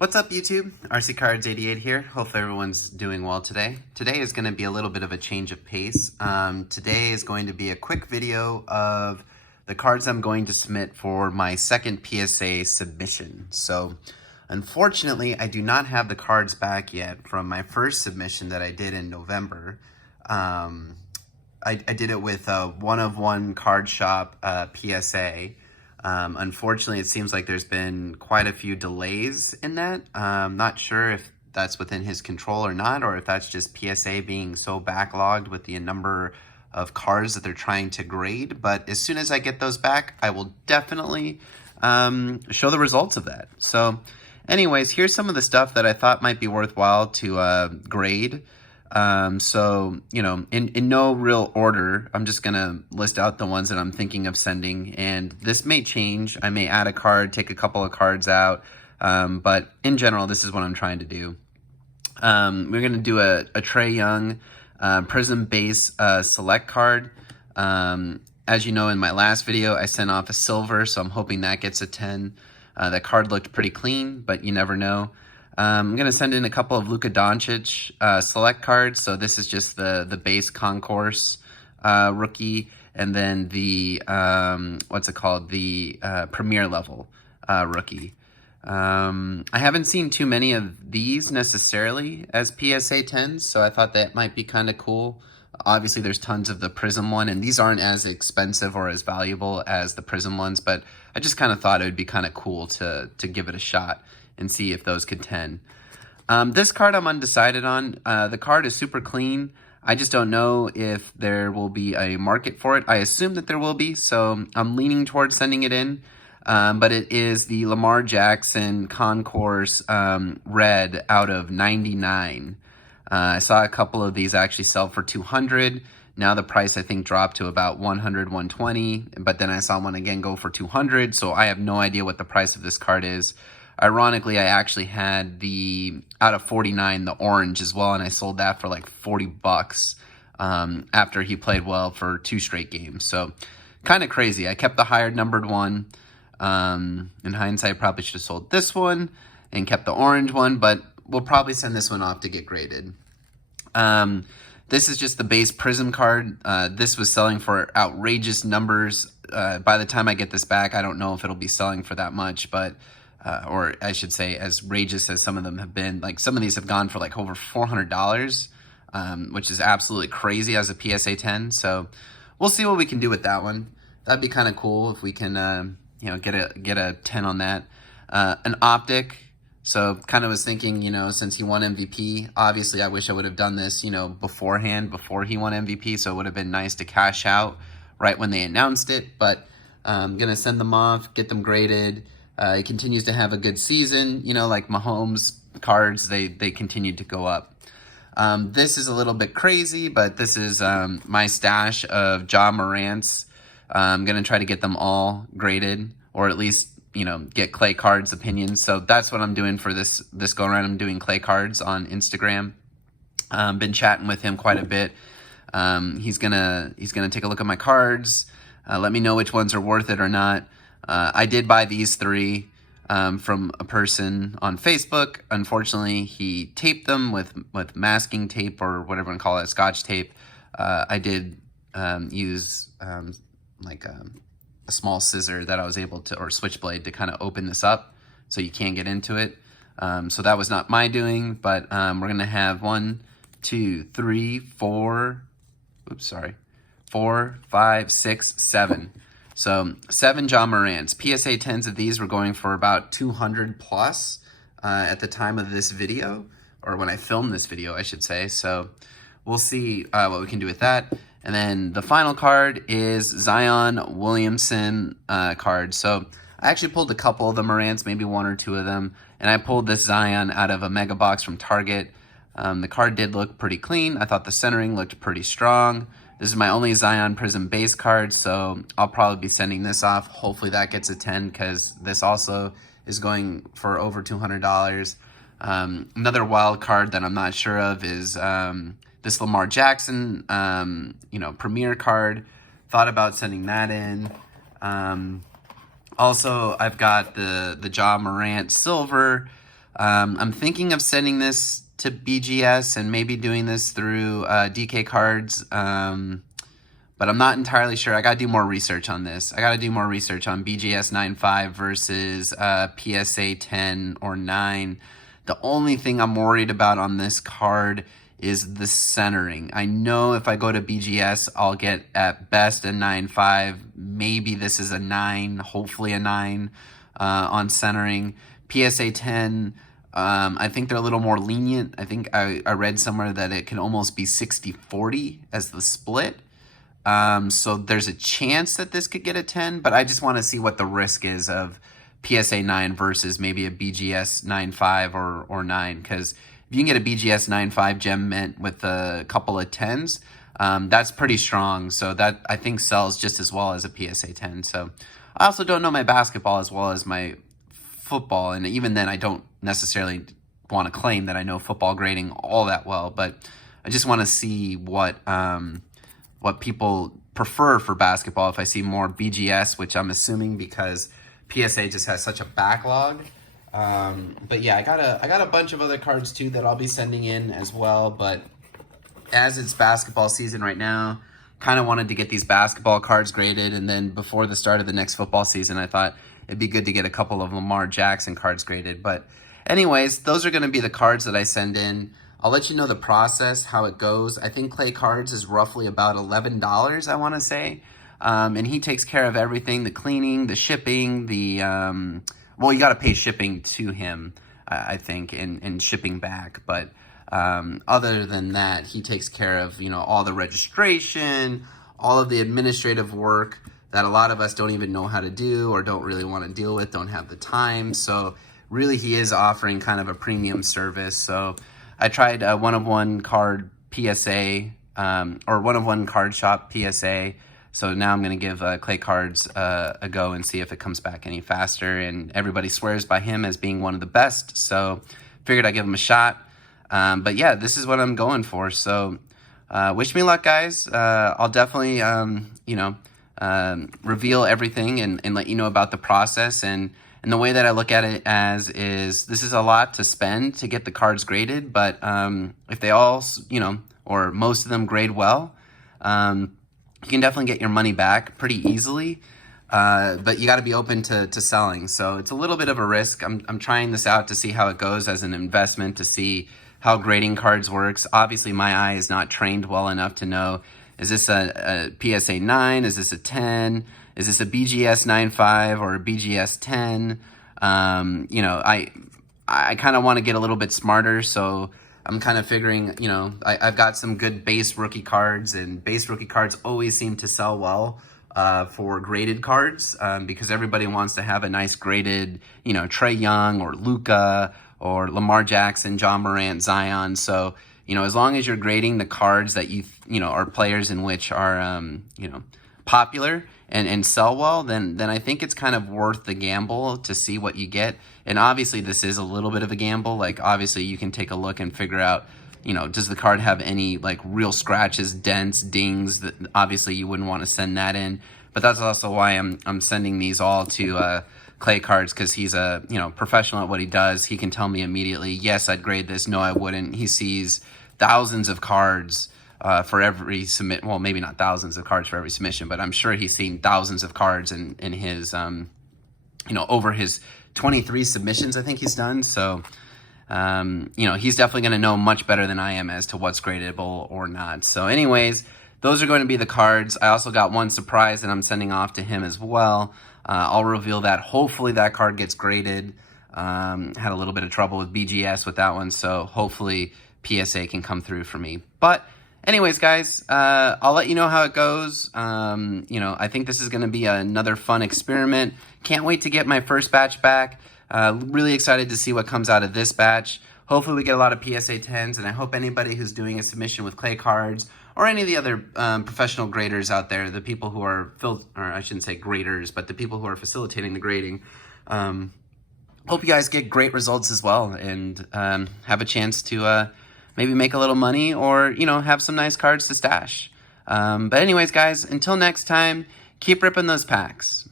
What's up, YouTube? RCCards88 here. Hopefully everyone's doing well today. Today is going to be a little bit of a change of pace. Today is going to be a quick video of the cards I'm going to submit for my second PSA submission. So, unfortunately, I do not have the cards back yet from my first submission that I did in November. I did it with a one-of-one card shop PSA. Unfortunately, it seems like there's been quite a few delays in that. I'm not sure if that's within his control or not, or if that's just PSA being so backlogged with the number of cards that they're trying to grade. But as soon as I get those back, I will definitely show the results of that. So anyways, here's some of the stuff that I thought might be worthwhile to grade. So, you know, in no real order, I'm just going to list out the ones that I'm thinking of sending, and this may change. I may add a card, take a couple of cards out, but in general, this is what I'm trying to do. We're going to do a Trae Young Prism Base Select card. As you know, in my last video, I sent off a silver, so I'm hoping that gets a 10. That card looked pretty clean, but you never know. I'm going to send in a couple of Luka Doncic select cards. So this is just the base concourse rookie, and then the, the premier level rookie. I haven't seen too many of these necessarily as PSA 10s, so I thought that might be kind of cool. Obviously, there's tons of the Prism one, and these aren't as expensive or as valuable as the Prism ones, but I just kind of thought it would be kind of cool to give it a shot and see if those contend. This card I'm undecided on. The card is super clean. I just don't know if there will be a market for it. I assume that there will be, so I'm leaning towards sending it in. But it is the Lamar Jackson Concourse Red out of 99. I saw a couple of these actually sell for $200. Now the price, I think, dropped to about $100, $120. But then I saw one again go for $200. So I have no idea what the price of this card is. Ironically, I actually had the, out of 49, the orange as well, and I sold that for like 40 bucks after he played well for 2 straight games. So kind of crazy. I kept the higher numbered one. In hindsight, probably should have sold this one and kept the orange one, but we'll probably send this one off to get graded. This is just the base Prism card. This was selling for outrageous numbers. By the time I get this back, I don't know if it'll be selling for that much, but or I should say as outrageous as some of them have been. Like some of these have gone for like over $400, which is absolutely crazy as a PSA 10. So we'll see what we can do with that one. That'd be kind of cool if we can, you know, get a 10 on that. An optic. So kind of was thinking, you know, since he won MVP, obviously I wish I would have done this, you know, beforehand, before he won MVP. So it would have been nice to cash out right when they announced it. But I'm going to send them off, get them graded. He continues to have a good season. You know, like Mahomes cards, they continued to go up. This is a little bit crazy, but this is my stash of Ja Morant's. I'm going to try to get them all graded, or at least, you know, get Claycards opinions. So that's what I'm doing for this go around. I'm doing Claycards on Instagram. Been chatting with him quite a bit. He's gonna take a look at my cards. Let me know which ones are worth it or not. I did buy these 3 from a person on Facebook. Unfortunately, he taped them with masking tape or whatever you call it, Scotch tape. I did use like a small scissor that I was able to, or switchblade, to kind of open this up so you can't get into it. So that was not my doing, but we're gonna have 1, 2, 3, 4. Oops, sorry. 4, 5, 6, 7. So 7 Ja Morants. PSA 10s of these were going for about 200 plus at the time of this video, or when I filmed this video, I should say. So we'll see what we can do with that. And then the final card is Zion Williamson card. So I actually pulled a couple of the Morants, maybe 1 or 2 of them, and I pulled this Zion out of a mega box from Target. The card did look pretty clean. I thought the centering looked pretty strong. This is my only Zion Prism base card, so I'll probably be sending this off. Hopefully that gets a 10, because this also is going for over $200. Another wild card that I'm not sure of is this Lamar Jackson, you know, premier card. Thought about sending that in. Also, I've got the Ja Morant silver. I'm thinking of sending this to BGS and maybe doing this through DK Cards, but I'm not entirely sure. I got to do more research on this. I got to do more research on BGS 9.5 versus PSA 10 or 9. The only thing I'm worried about on this card is the centering. I know if I go to BGS, I'll get at best a 9.5. Maybe this is a 9, hopefully a 9 on centering. PSA 10, I think they're a little more lenient. I think I read somewhere that it can almost be 60-40 as the split. So there's a chance that this could get a 10, but I just want to see what the risk is of PSA 9 versus maybe a BGS 9.5 or 9, because if you can get a BGS 9.5 gem mint with a couple of 10s, that's pretty strong. So that I think sells just as well as a PSA 10. So I also don't know my basketball as well as my football, and even then I don't necessarily want to claim that I know football grading all that well, but I just want to see what people prefer for basketball. If I see more BGS, which I'm assuming because PSA just has such a backlog. But yeah, I got a bunch of other cards too that I'll be sending in as well. But as it's basketball season right now, kind of wanted to get these basketball cards graded, and then before the start of the next football season, I thought it'd be good to get a couple of Lamar Jackson cards graded. But anyways, those are going to be the cards that I send in. I'll let you know the process, how it goes. I think Claycards is roughly about $11, I want to say. And he takes care of everything, the cleaning, the shipping, well, you got to pay shipping to him, I think, and shipping back. But other than that, he takes care of, all the registration, all of the administrative work that a lot of us don't even know how to do or don't really want to deal with, don't have the time. So really, he is offering kind of a premium service. So I tried one-of-one card PSA, or one-of-one card shop PSA. So now I'm going to give Claycards a go and see if it comes back any faster. And everybody swears by him as being one of the best. So figured I'd give him a shot. But yeah, this is what I'm going for. So wish me luck, guys. I'll definitely, reveal everything and let you know about the process. And the way that I look at it is this is a lot to spend to get the cards graded. But if they all, or most of them grade well, you can definitely get your money back pretty easily. But you got to be open to selling. So it's a little bit of a risk. I'm trying this out to see how it goes as an investment, to see how grading cards works. Obviously, my eye is not trained well enough to know, is this a PSA 9? Is this a 10? Is this a BGS 9.5 or a BGS 10? I kind of want to get a little bit smarter, so I'm kind of figuring, I've got some good base rookie cards, and base rookie cards always seem to sell well for graded cards because everybody wants to have a nice graded, Trae Young or Luka or Lamar Jackson, John Morant, Zion. So, as long as you're grading the cards that are players in which are, popular and sell well, then I think it's kind of worth the gamble to see what you get. And obviously this is a little bit of a gamble. Like, obviously you can take a look and figure out, does the card have any like real scratches, dents, dings? That obviously you wouldn't want to send that in. But that's also why I'm sending these all to Claycards, because he's a professional at what he does. He can tell me immediately, yes, I'd grade this. No, I wouldn't. He sees thousands of cards for every submit. Well, maybe not thousands of cards for every submission, but I'm sure he's seen thousands of cards in his over his 23 submissions I think he's done. So he's definitely going to know much better than I am as to what's gradable or not. So anyways, those are going to be the cards. I also got one surprise that I'm sending off to him as well. I'll reveal that. Hopefully that card gets graded. Had a little bit of trouble with BGS with that one, so hopefully PSA can come through for me. But anyways, guys, I'll let you know how it goes. I think this is going to be another fun experiment. Can't wait to get my first batch back. Really excited to see what comes out of this batch. Hopefully we get a lot of PSA 10s, and I hope anybody who's doing a submission with Claycards or any of the other professional graders out there, the people who are, or I shouldn't say graders, but the people who are facilitating the grading, hope you guys get great results as well and have a chance to maybe make a little money or, have some nice cards to stash. But anyways, guys, until next time, keep ripping those packs.